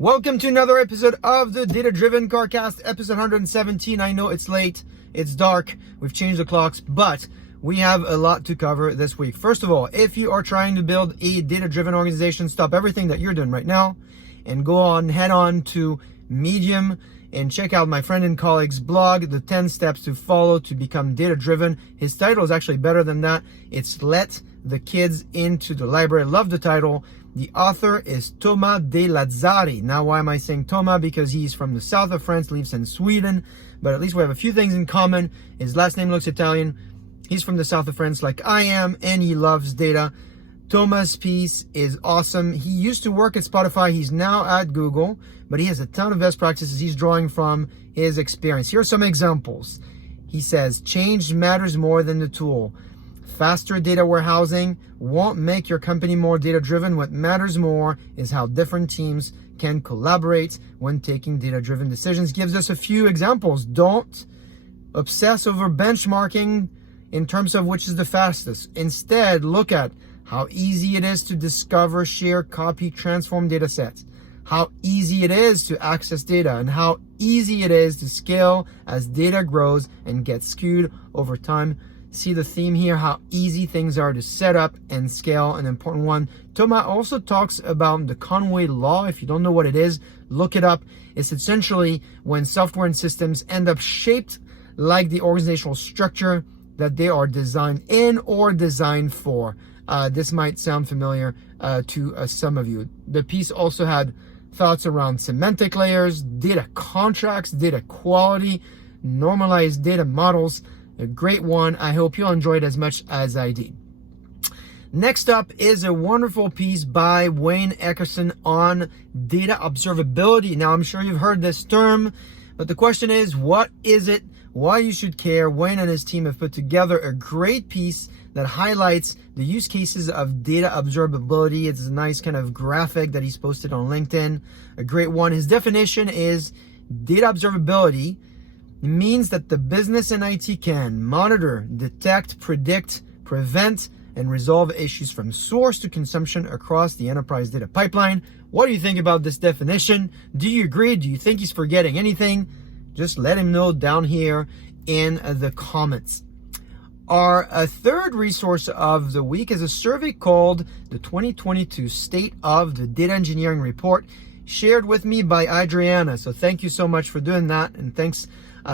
Welcome to another episode of the Data Driven Carcast, episode 117. I know it's late, it's dark, we've changed the clocks, but we have a lot to cover this week. First of all, if you are trying to build a data-driven organization, stop everything that you're doing right now and head on to Medium and check out my friend and colleague's blog, The 10 Steps to Follow to Become Data-Driven. His title is actually better than that. It's Let the Kids into the Library. Love the title. The author is Thomas de Lazzari. Now, why am I saying Thomas? Because he's from the south of France, lives in Sweden, but at least we have a few things in common. His last name looks Italian. He's from the south of France like I am, and he loves data. Thomas' piece is awesome. He used to work at Spotify. He's now at Google, but he has a ton of best practices he's drawing from his experience. Here are some examples. He says, change matters more than the tool. Faster data warehousing won't make your company more data-driven. What matters more is how different teams can collaborate when taking data-driven decisions. Gives us a few examples. Don't obsess over benchmarking in terms of which is the fastest. Instead, look at how easy it is to discover, share, copy, transform data sets, how easy it is to access data, and how easy it is to scale as data grows and gets skewed over time. See the theme here, how easy things are to set up and scale, an important one. Thomas also talks about the Conway Law. If you don't know what it is, look it up. It's essentially when software and systems end up shaped like the organizational structure that they are designed in or designed for. This might sound familiar to some of you. The piece also had thoughts around semantic layers, data contracts, data quality, normalized data models. A great one. I hope you'll enjoy it as much as I did. Next up is a wonderful piece by Wayne Eckerson on data observability. Now, I'm sure you've heard this term, but the question is, what is it? Why you should care? Wayne and his team have put together a great piece that highlights the use cases of data observability. It's a nice kind of graphic that he's posted on LinkedIn. A great one. His definition is data observability means that the business and IT can monitor, detect, predict, prevent, and resolve issues from source to consumption across the enterprise data pipeline. What do you think about this definition? Do you agree? Do you think he's forgetting anything? Just let him know down here in the comments. Our third resource of the week is a survey called the 2022 State of the Data Engineering Report, shared with me by Adriana. So thank you so much for doing that, and thanks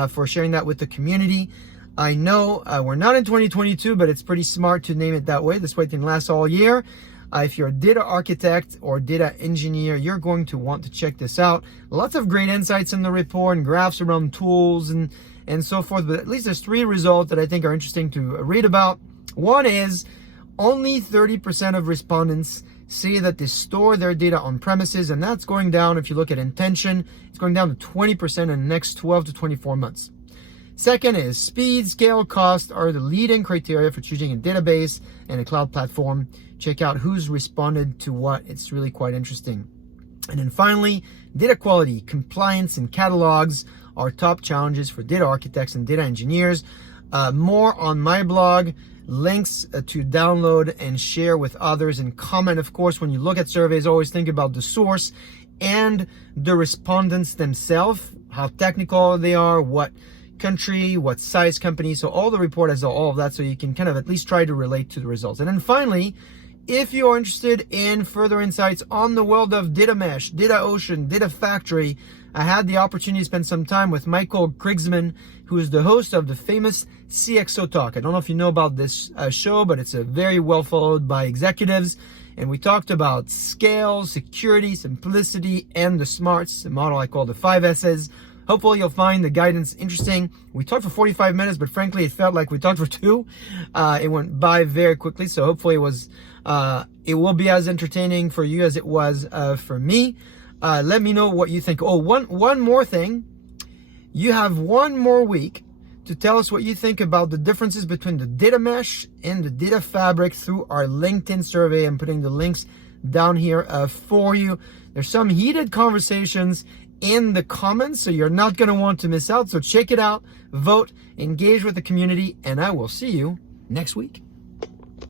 for sharing that with the community. I know we're not in 2022, but it's pretty smart to name it that way. This way it can last all year. If you're a data architect or data engineer, you're going to want to check this out. Lots of great insights in the report and graphs around tools and so forth, but at least there's three results that I think are interesting to read about. One is only 30% of respondents say that they store their data on premises, and that's going down. If you look at intention, it's going down to 20% in the next 12 to 24 months. Second is speed, scale, cost are the leading criteria for choosing a database and a cloud platform. Check out who's responded to what. It's really quite interesting. And then finally, data quality, compliance, and catalogs are top challenges for data architects and data engineers. More on my blog. Links to download and share with others and comment. Of course, when you look at surveys, always think about the source and the respondents themselves, how technical they are, what country, what size company. So all the report has all of that, so you can kind of at least try to relate to the results. And then finally, if you are interested in further insights on the world of data mesh, data ocean, data factory, I had the opportunity to spend some time with Michael Krigsman, who is the host of the famous CXO Talk. I don't know if you know about this show, but it's a very well followed by executives. And we talked about scale, security, simplicity, and the smarts, the model I call the 5 S's. Hopefully you'll find the guidance interesting. We talked for 45 minutes, but frankly, it felt like we talked for 2. It went by very quickly, so hopefully it will be as entertaining for you as it was for me. Let me know what you think. Oh, one more thing. You have one more week to tell us what you think about the differences between the data mesh and the data fabric through our LinkedIn survey. I'm putting the links down here for you. There's some heated conversations in the comments, so you're not going to want to miss out. So check it out, vote, engage with the community, and I will see you next week.